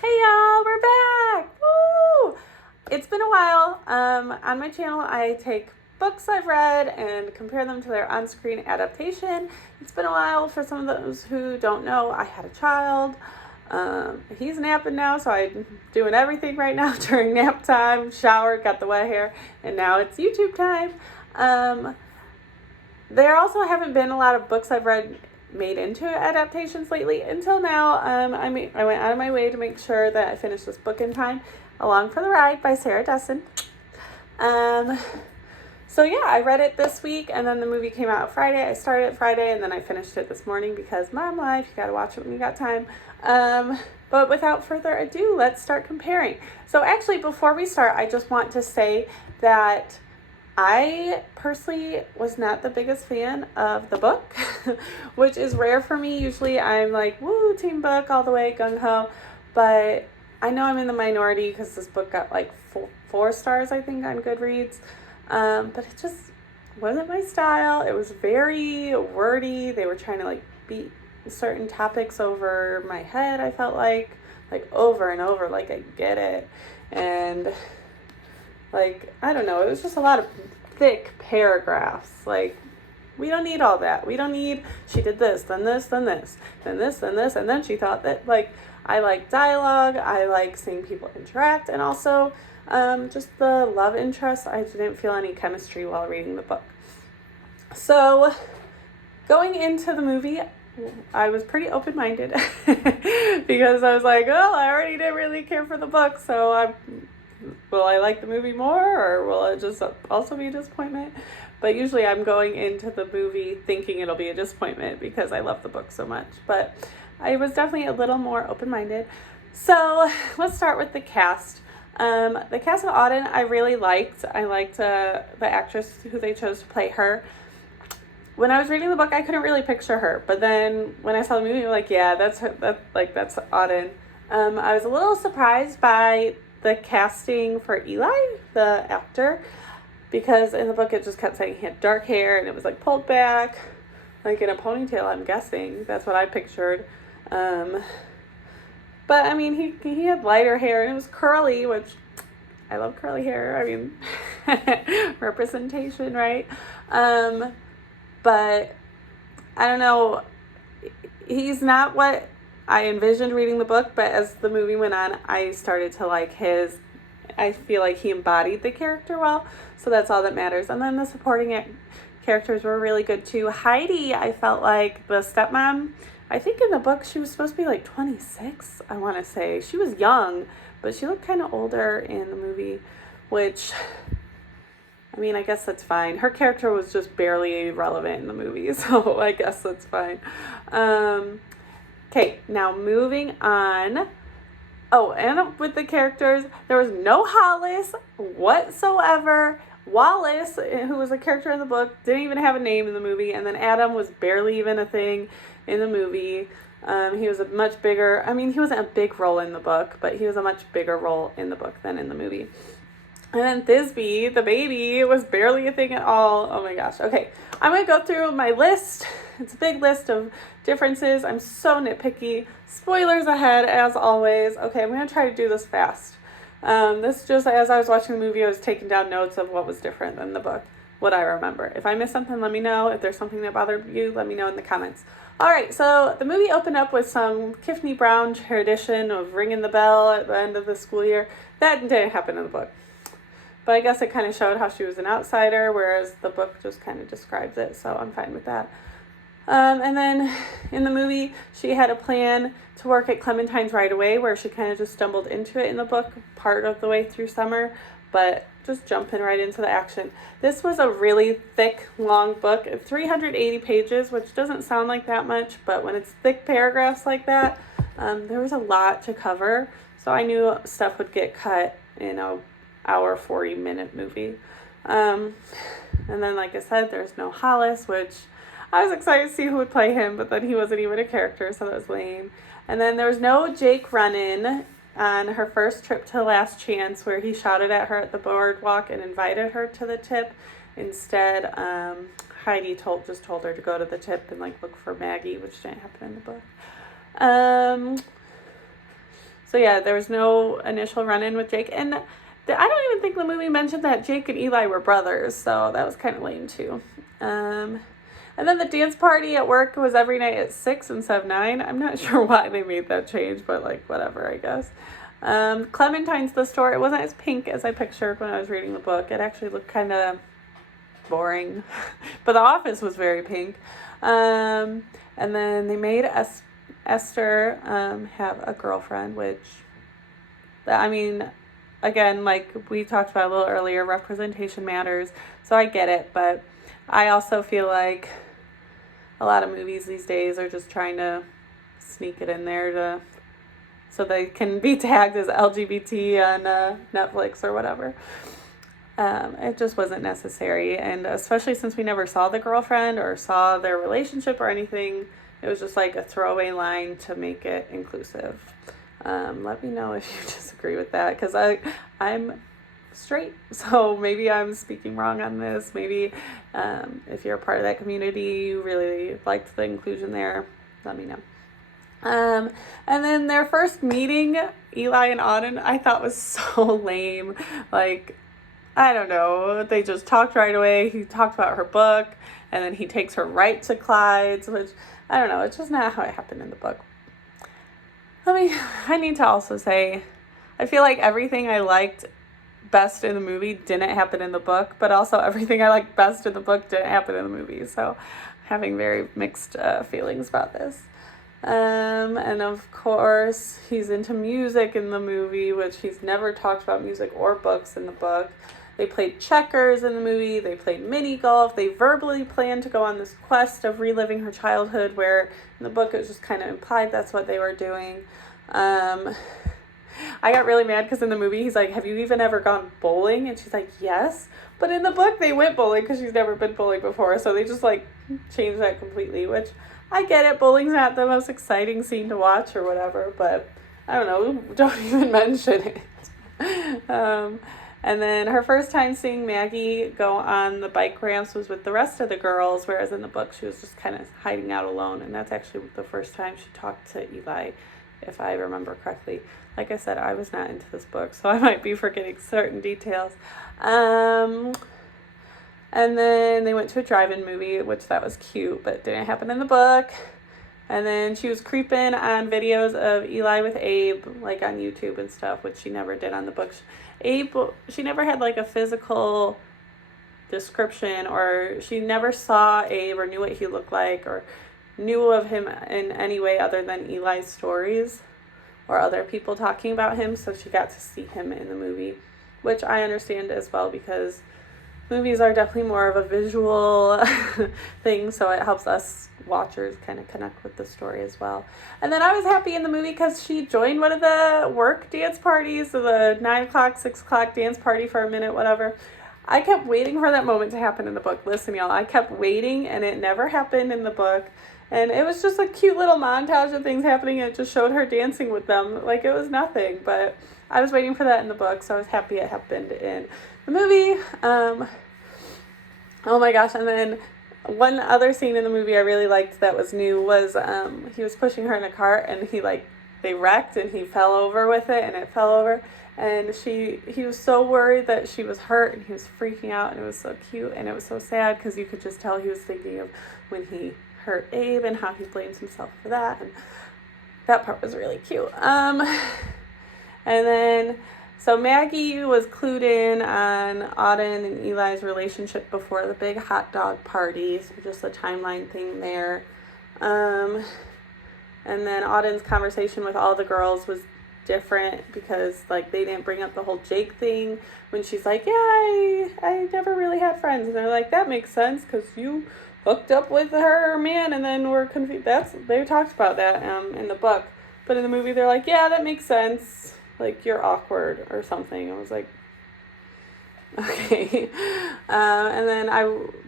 Hey y'all, we're back! Woo! It's been a while. On my channel, I take books I've read and compare them to their on-screen adaptation. It's been a while. For some of those who don't know, I had a child. He's napping now, so I'm doing everything right now during nap time. Showered, got the wet hair, and now it's YouTube time. There also haven't been a lot of books I've read made into adaptations lately until now. I went out of my way to make sure that I finished this book in time. Along for the Ride by Sarah Dessen. So yeah, I read it this week, and then the movie came out Friday. I started it Friday, and then I finished it this morning because mom life, you gotta watch it when you got time. But without further ado, let's start comparing. So actually, before we start, I just want to say that I personally was not the biggest fan of the book, which is rare for me. Usually I'm like, woo, team book all the way, gung-ho. But I know I'm in the minority because this book got like four stars, I think, on Goodreads. But it just wasn't my style. It was very wordy. They were trying to like beat certain topics over my head, I felt like over and over, like I get it. And like, I don't know, it was just a lot of thick paragraphs. Like, we don't need all that. We don't need, she did this, then this, then this, then this, then this, and then she thought that, like, I like dialogue, I like seeing people interact, and also just the love interest. I didn't feel any chemistry while reading the book. So, going into the movie, I was pretty open-minded because I was like, oh, I already didn't really care for the book, so will I like the movie more, or will it just also be a disappointment? But usually I'm going into the movie thinking it'll be a disappointment because I love the book so much. But I was definitely a little more open-minded. So let's start with the cast. The cast of Auden I really liked. I liked the actress who they chose to play her. When I was reading the book, I couldn't really picture her. But then when I saw the movie, I'm like, yeah, that's her, that's Auden. I was a little surprised by the casting for Eli, the actor, because in the book it just kept saying he had dark hair and it was like pulled back, like in a ponytail, I'm guessing. That's what I pictured. But I mean, he had lighter hair and it was curly, which I love curly hair. I mean, representation, right? But I don't know. He's not what I envisioned reading the book, but as the movie went on, I started to like I feel like he embodied the character well, so that's all that matters. And then the supporting characters were really good too. Heidi, I felt like the stepmom, I think in the book she was supposed to be like 26, I want to say. She was young, but she looked kind of older in the movie, which, I mean, I guess that's fine. Her character was just barely relevant in the movie, so I guess that's fine. Okay, now moving on. Oh, and with the characters, there was no Hollis whatsoever. Wallace, who was a character in the book, didn't even have a name in the movie. And then Adam was barely even a thing in the movie. He was a much bigger, I mean, he wasn't a big role in the book, but he was a much bigger role in the book than in the movie. And then Thisbe, the baby, was barely a thing at all. Oh my gosh. Okay, I'm going to go through my list. It's a big list of differences. I'm so nitpicky. Spoilers ahead, as always. Okay, I'm going to try to do this fast. This just, as I was watching the movie, I was taking down notes of what was different than the book, what I remember. If I missed something, let me know. If there's something that bothered you, let me know in the comments. All right, so the movie opened up with some Tiffany Brown tradition of ringing the bell at the end of the school year. That didn't happen in the book. But I guess it kind of showed how she was an outsider, whereas the book just kind of describes it, so I'm fine with that. And then in the movie, she had a plan to work at Clementine's right away, where she kind of just stumbled into it in the book part of the way through summer, but just jumping right into the action. This was a really thick, long book, 380 pages, which doesn't sound like that much, but when it's thick paragraphs like that, there was a lot to cover, so I knew stuff would get cut in a hour 40-minute movie. And then, like I said, there's no Hollis, which I was excited to see who would play him, but then he wasn't even a character, so that was lame. And then there was no Jake run-in on her first trip to Last Chance, where he shouted at her at the boardwalk and invited her to the tip. Instead, Heidi just told her to go to the tip and like look for Maggie, which didn't happen in the book. So yeah, there was no initial run-in with Jake. And I don't even think the movie mentioned that Jake and Eli were brothers. So that was kind of lame too. And then the dance party at work was every night at 6 instead of 9. I'm not sure why they made that change, but like whatever, I guess. Clementine's the store. It wasn't as pink as I pictured when I was reading the book. It actually looked kind of boring. But the office was very pink. And then they made Esther have a girlfriend, which, I mean, again, like we talked about a little earlier, representation matters. So I get it, but I also feel like a lot of movies these days are just trying to sneak it in there so they can be tagged as LGBT on Netflix or whatever. It just wasn't necessary, and especially since we never saw the girlfriend or saw their relationship or anything, it was just like a throwaway line to make it inclusive. Let me know if you disagree with that, because I'm straight, so maybe I'm speaking wrong on this. Maybe if you're a part of that community, you really liked the inclusion there, let me know. And then their first meeting, Eli and Auden, I thought was so lame. Like, I don't know, they just talked right away. He talked about her book, and then he takes her right to Clyde's, which, I don't know, it's just not how it happened in the book. I need to also say, I feel like everything I liked best in the movie didn't happen in the book, but also everything I liked best in the book didn't happen in the movie, so having very mixed feelings about this. And of course, he's into music in the movie, which he's never talked about music or books in the book. They played checkers in the movie. They played mini golf. They verbally planned to go on this quest of reliving her childhood, where in the book it was just kind of implied that's what they were doing. I got really mad because in the movie he's like, have you even ever gone bowling? And she's like, yes. But in the book they went bowling because she's never been bowling before. So they just like changed that completely, which I get it. Bowling's not the most exciting scene to watch or whatever, but I don't know. Don't even mention it. And then her first time seeing Maggie go on the bike ramps was with the rest of the girls, whereas in the book she was just kind of hiding out alone. And that's actually the first time she talked to Eli, if I remember correctly. Like I said, I was not into this book, so I might be forgetting certain details. And then they went to a drive-in movie, which that was cute, but it didn't happen in the book. And then she was creeping on videos of Eli with Abe, like on YouTube and stuff, which she never did on the book. Abe, she never had like a physical description, or she never saw Abe or knew what he looked like or knew of him in any way other than Eli's stories or other people talking about him. So she got to see him in the movie, which I understand as well, because movies are definitely more of a visual thing, so it helps us watchers kind of connect with the story as well. And then I was happy in the movie because she joined one of the work dance parties, so the 9 o'clock, 6 o'clock dance party for a minute, whatever. I kept waiting for that moment to happen in the book. Listen, y'all, I kept waiting, and it never happened in the book. And it was just a cute little montage of things happening, and it just showed her dancing with them like it was nothing. But I was waiting for that in the book, so I was happy it happened in the movie. Oh my gosh, and then one other scene in the movie I really liked that was new was he was pushing her in a cart, and they wrecked, and he fell over with it, and it fell over, and he was so worried that she was hurt, and he was freaking out, and it was so cute, and it was so sad because you could just tell he was thinking of when he hurt Abe and how he blames himself for that, and that part was really cute. And then so Maggie was clued in on Auden and Eli's relationship before the big hot dog party, so just a timeline thing there. And then Auden's conversation with all the girls was different because like they didn't bring up the whole Jake thing when she's like, yeah, I never really had friends, and they're like, that makes sense because you hooked up with her man and then were confused. They talked about that in the book, but in the movie they're like, yeah, that makes sense. Like, you're awkward or something. I was like, okay. And then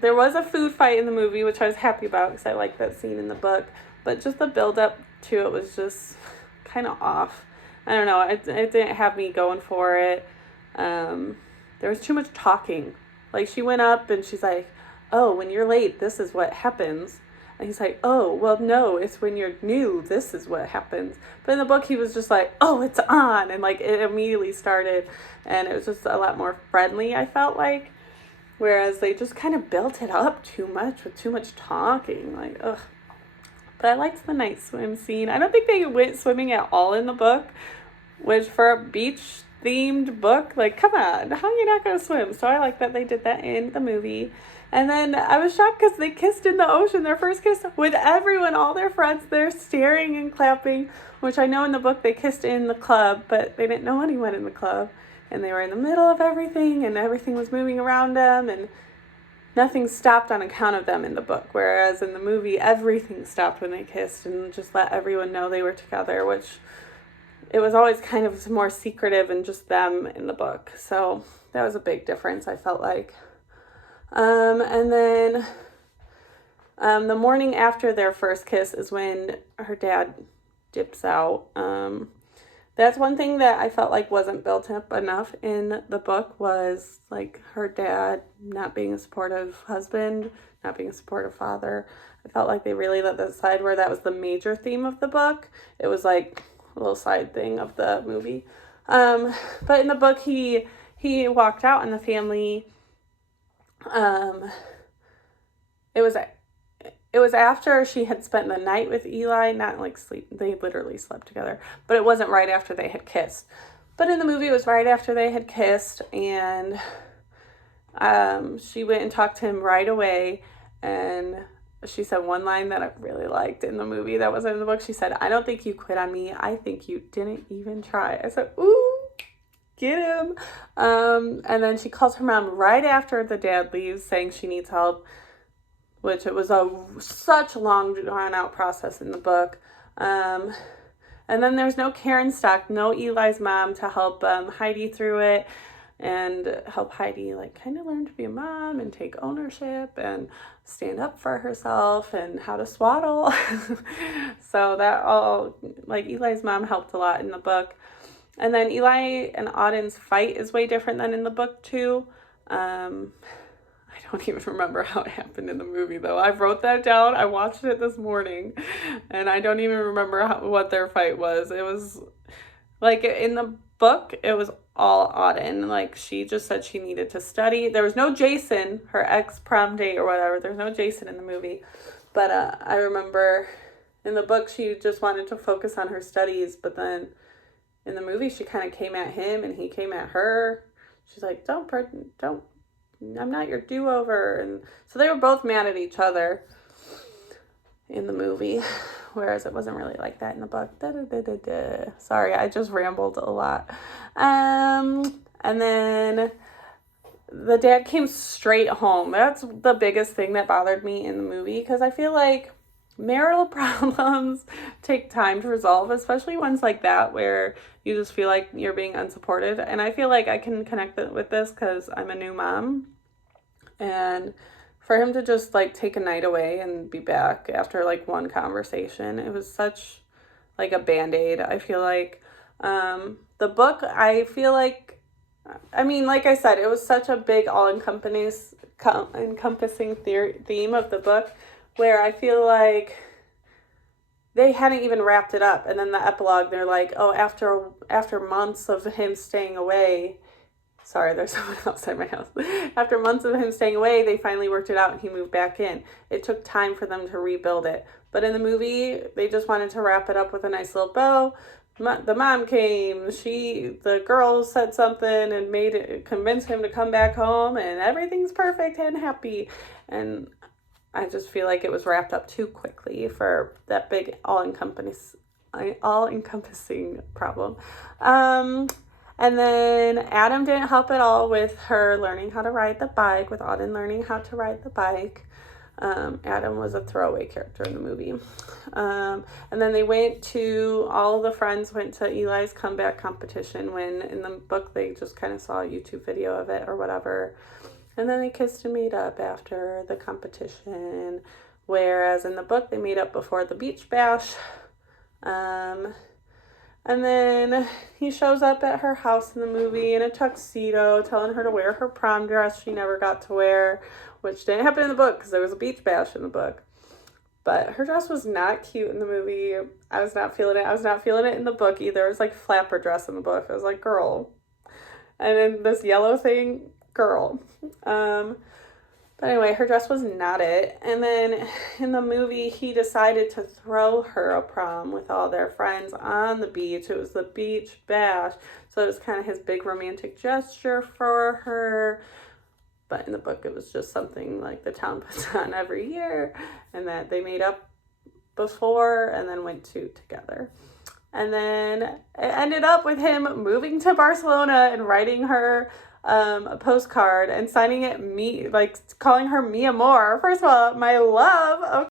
there was a food fight in the movie, which I was happy about because I liked that scene in the book. But just the build up to it was just kind of off. I don't know. It didn't have me going for it. There was too much talking. Like, she went up and she's like, oh, when you're late, this is what happens. And he's like, oh, well, no, it's when you're new, this is what happens. But in the book, he was just like, oh, it's on. And like, it immediately started. And it was just a lot more friendly, I felt like. Whereas they just kind of built it up too much with too much talking. Like, ugh. But I liked the night swim scene. I don't think they went swimming at all in the book, which for a beach themed book, like, come on, how are you not going to swim? So I like that they did that in the movie. And then I was shocked because they kissed in the ocean, their first kiss with everyone, all their friends. They're staring and clapping, which I know in the book they kissed in the club, but they didn't know anyone in the club. And they were in the middle of everything, and everything was moving around them, and nothing stopped on account of them in the book. Whereas in the movie, everything stopped when they kissed and just let everyone know they were together, which it was always kind of more secretive and just them in the book. So that was a big difference, I felt like. And then the morning after their first kiss is when her dad dips out. That's one thing that I felt like wasn't built up enough in the book, was like her dad not being a supportive husband, not being a supportive father. I felt like they really let that slide, where that was the major theme of the book. It was like a little side thing of the movie. But in the book, he walked out and the family, it was after she had spent the night with Eli, not like sleep. They literally slept together, but it wasn't right after they had kissed. But in the movie, it was right after they had kissed, and she went and talked to him right away, and she said one line that I really liked in the movie that wasn't in the book. She said, I don't think you quit on me. I think you didn't even try. I said, ooh, get him. And then she calls her mom right after the dad leaves, saying she needs help, which it was such a long, drawn-out process in the book. And then there's no Karen Stock, no Eli's mom to help Heidi through it and help Heidi like kind of learn to be a mom and take ownership and stand up for herself and how to swaddle. So that all, like, Eli's mom helped a lot in the book. And then Eli and Auden's fight is way different than in the book too. I don't even remember how it happened in the movie, though. I wrote that down. I watched it this morning, and I don't even remember what their fight was. It was, like, in the book, it was all Auden. Like, she just said she needed to study. There was no Jason, her ex-prom date or whatever. There's no Jason in the movie. But I remember in the book, she just wanted to focus on her studies, but then in the movie, she kind of came at him, and he came at her. She's like, don't, I'm not your do-over. And so they were both mad at each other in the movie, whereas it wasn't really like that in the book. Sorry, I just rambled a lot. And then the dad came straight home. That's the biggest thing that bothered me in the movie, because I feel like marital problems take time to resolve, especially ones like that where you just feel like you're being unsupported. And I feel like I can connect with this because I'm a new mom. And for him to just like take a night away and be back after like one conversation, it was such like a Band-Aid. I feel like the book, I feel like, I mean, like I said, it was such a big all-encompassing theme of the book, where I feel like they hadn't even wrapped it up. And then the epilogue, they're like, oh, after months of him staying away, sorry, there's someone outside my house. After months of him staying away, they finally worked it out and he moved back in. It took time for them to rebuild it. But in the movie, they just wanted to wrap it up with a nice little bow. The mom came, the girl said something and convinced him to come back home, and everything's perfect and happy. And I just feel like it was wrapped up too quickly for that big all-encompassing problem. And then Adam didn't help at all with her learning how to ride the bike, with Auden learning how to ride the bike. Adam was a throwaway character in the movie. And then all the friends went to Eli's comeback competition, when in the book they just kind of saw a YouTube video of it or whatever. And then they kissed and made up after the competition, whereas in the book they made up before the beach bash. And then he shows up at her house in the movie in a tuxedo, telling her to wear her prom dress she never got to wear, which didn't happen in the book because there was a beach bash in the book. But her dress was not cute in the movie. I was not feeling it. I was not feeling it in the book either. It was like flapper dress in the book. I was like, girl. And then this yellow thing, girl. But anyway, her dress was not it. And then in the movie, he decided to throw her a prom with all their friends on the beach. It was the beach bash. So it was kind of his big romantic gesture for her. But in the book, it was just something like the town puts on every year and that they made up before and then went to together. And then it ended up with him moving to Barcelona and writing her a postcard and signing it me, like calling her mi amor. First of all, my love,